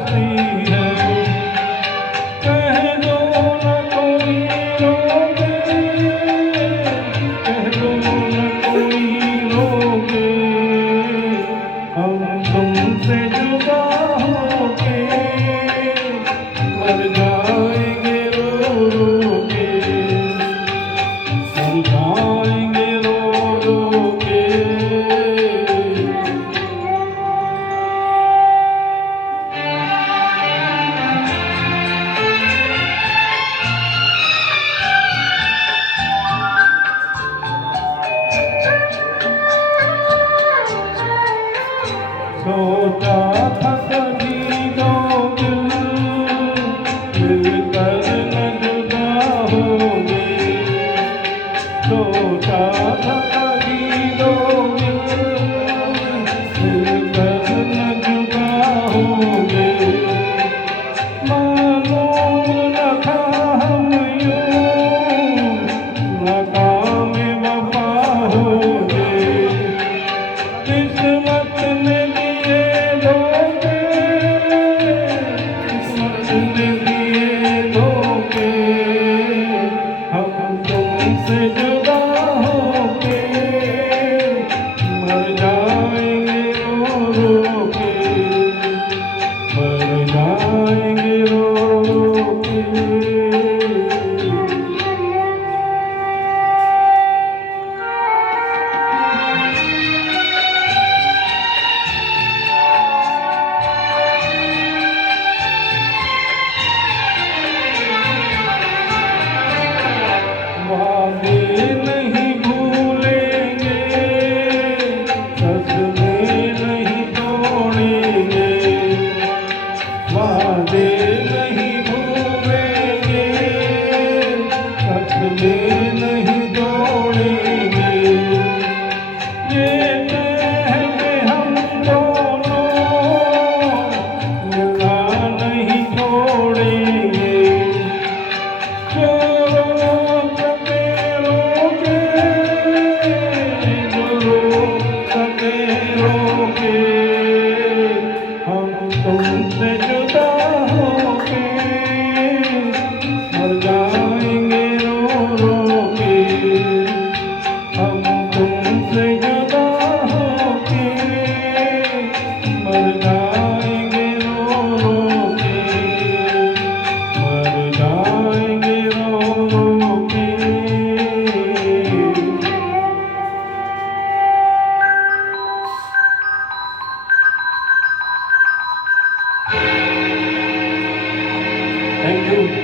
हंसी है। कह दो न कोई रोके, कह दो न कोई रोके, हम तुमसे जुदा होके मर जाएंगे रो रो के, मर जाएंगे रो रो के। सोचा था कभी दो दिल मिलकर न जुदा होंगे, सोचा था कभी दो दिल मिलकर न जुदा होंगे। मालूम न था हम यूं नाकाम वफा होंगे, किस्मत ने से जुदा होके मर जाएंगे रो रो के, मर जाएंगे रो रो के। वादे नहीं भूलेंगे, कसमें नहीं तोड़ेंगे, वादे नहीं भूलेंगे, कसमें नहीं तोड़ेंगे। ये कह के हम दोनों मिलना नहीं छोड़ेंगे, तुमसे जुदा होके मर जाएंगे रो रो के, हम तुमसे जुदा होके मर जाएंगे रो रो के, मर जाएंगे रो रो के। Thank you.